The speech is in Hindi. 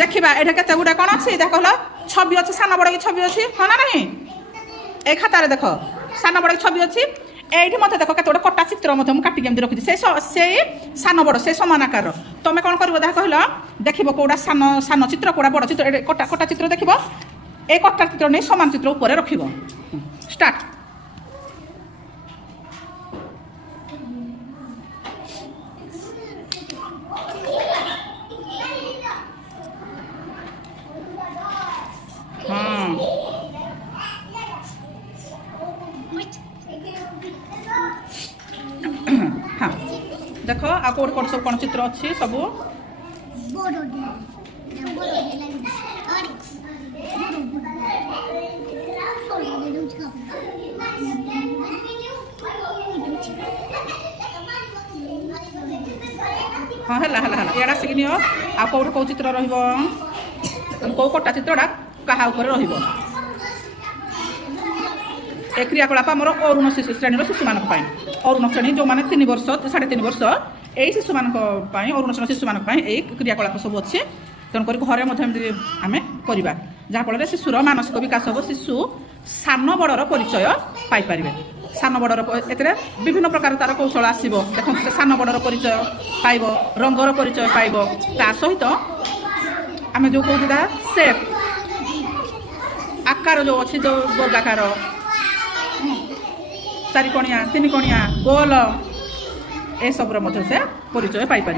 देखा ये केते गुड़ा कौन अच्छी देख छवि अच्छी सान बड़ की छवि अच्छी हाँ ना नहीं ए खातार देख सान बड़ की छवि अच्छी এইটি মতো দেখো কত কটা চিত্র মতো মু কাটিকি এমনি রখিছি সেই সান বড় সেই সমান আকার তুমি কোণ করব দেখা কহিল দেখব কোটা সান সান চিত্র কোটা বড় চিত্র কটা কটা চিত্র দেখব এই কটা চিত্র নেই সমান চিত্র উপরে রখিব স্টার্ট हाँ देख आ कौट कौट सब कौन चित्र अच्छी सब हाँ है इड़ा आसिक नियो आ कौट कौ चित्र रौ कटा चित्रटा क्या रही ए क्रियाकलाप आमर अरुण शिशु श्रेणी शिशु मान अरुण श्रेणी जो मैंने 3 वर्ष 3.5 वर्ष यही शिशु मान अरुण श्रेणी शिशु मान क्रियाकलाप सब अच्छे तेणुक घरे आम करवा जहाँफल शिशुर मानसिक विकास हम शिशु सान बड़र परिचय पाइपर सान बड़र ए विभिन्न प्रकार तार कौशल आसो देख सान बड़र परिचय पाइब रंगर परिचय पाइब ता सहित आम जो कहता सेप आकार जो अच्छी जो वर्गाकार 4 कोणिया 3 कोणिया गोल ए सब से परिचय पाइपर।